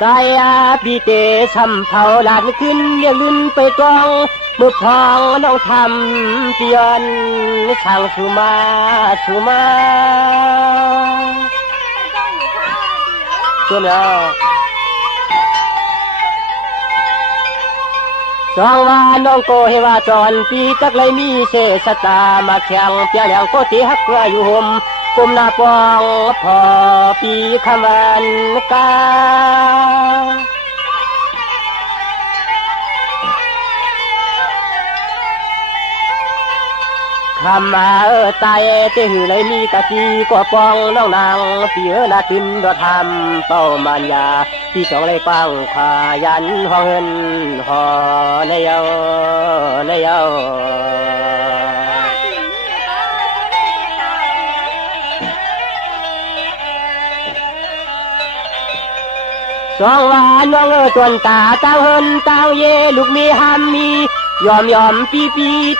สายปีเตช้ำเผาหลานขึ้นเรียกลื่นไปกองมือพองน้องทำเปลี่ยนช่างสุมาสุมาตัวเนาะจองว่าน้องโกเฮว่าจอนปีจักเลยมีเชษตามาแข่งเปียแหลงโคติฮักเพื่ออยู่ห่มกุมหน้าปองพอปีคำวันกาคำมาตายเตหือเลยมีกะจีก็ปองน้องนางปีนาตินดอทำเป้ามันยาที่สองเลยปังขายันห้องเงินหอในเยาในเยาสองวานน้องจวนตาเต้าเฮินเต้าเยลูกมีหามมียอมปี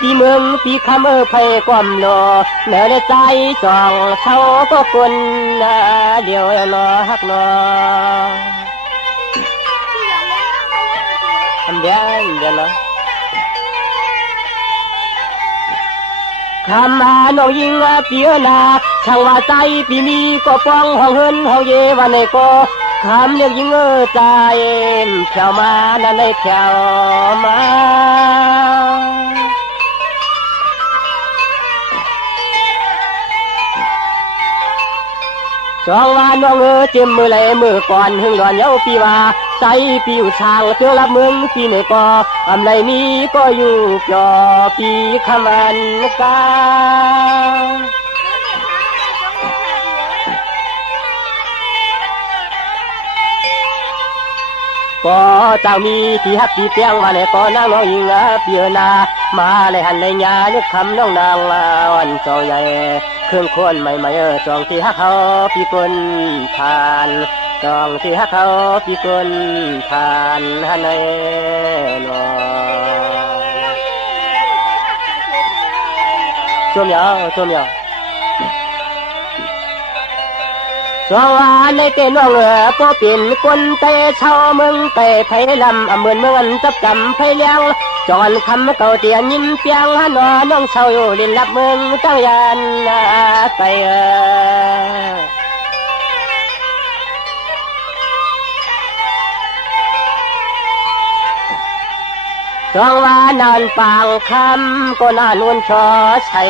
ตีเมืองปีคำไผ่ความรอเนื้อในใจจองเขาก็คนเดียวรอฮักรอทำเดียวนะคำน้องยิงเปียนาช่างว่าใจปีมีก็ป้องห้องเฮินห้องเยวันในก็คำเรียกยิงใจแถวมานั่นในแถวมาสองวันน้องเจ็มมือเลยมือก่อนหึงดอนเย้าปีว่าใจปีอยู่ช่างเตือรับมึงปีในก็อำไรนี้ก็อยู่จอปีคำวันกาก็เจ้ามีที่ฮักที่เปียงมาในก็นั่งน้องยิงเปียนามาเลยหันเลยยาลึกคำน้องนางวันจองใหญ่เครื่องควรใหม่จองที่ฮักเขาปีกุลทานจองที่ฮักเขาปีกุลทานฮันในนอช่วงยาวสวัสดีเต้น้องพอเป็นคนเตะชาวเมืองเตะไทยลำเหมือนเมืองจับกำไทยเลี้ยงจอนคำเก่าเตียนยิ้มเปียงฮันน้องชาวอยู่ลินรับเมืองตั้งยันไปจองว่านานปางคำก็น่านวลชอใช่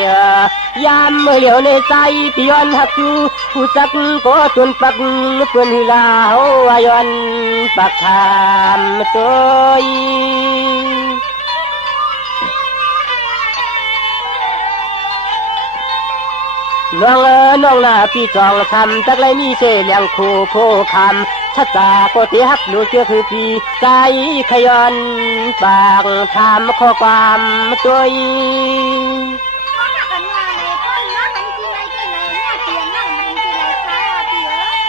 ยามเมื่อเหลียวในใจปียอนหักอยู่ผู้จักก็จนปักเปื่อนหิลาวายอนปักทามตัวน้องพี่จองคำจักไรมีเสเลียงคู่โคคำชะตาก็เตีหักดูเชื่อคือพี่ใจขยันปากทำข้อความตัว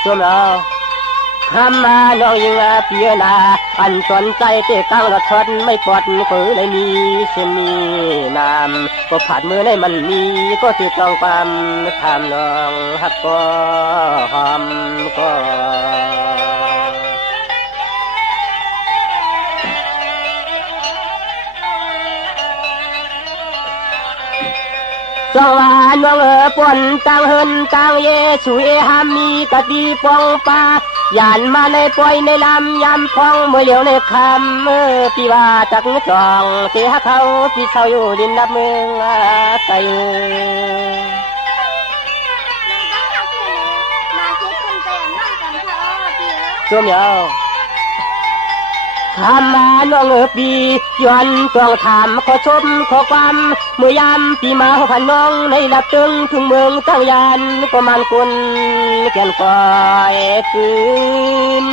ช่วงเราคำมาน้องยิงเปียนาอันสนใจเตะกังละชนไม่ปลดฝืนเลยมีเส้นมีน้ำก็ผ่านมือในมันมีก็ติดต้องความทำน้องฮักก็หอมก็จองว่าน้องปนตังเฮินตังเยสุเอหามีกะตีปองปายานมาในปล่อยในลำยำพองเมื่อเหลียวในคำปีว่าจักจองเสียเขาปีเขาอยู่ดินนับเมืองไกลช่วงเดียวคำมาน้องปีย้อนต้องถามขอชมขอความเมื่อยามปีมาพันน้องในลับตึงถึงเมืองตั้งยานก็มันกุนแก่นก่อยคืน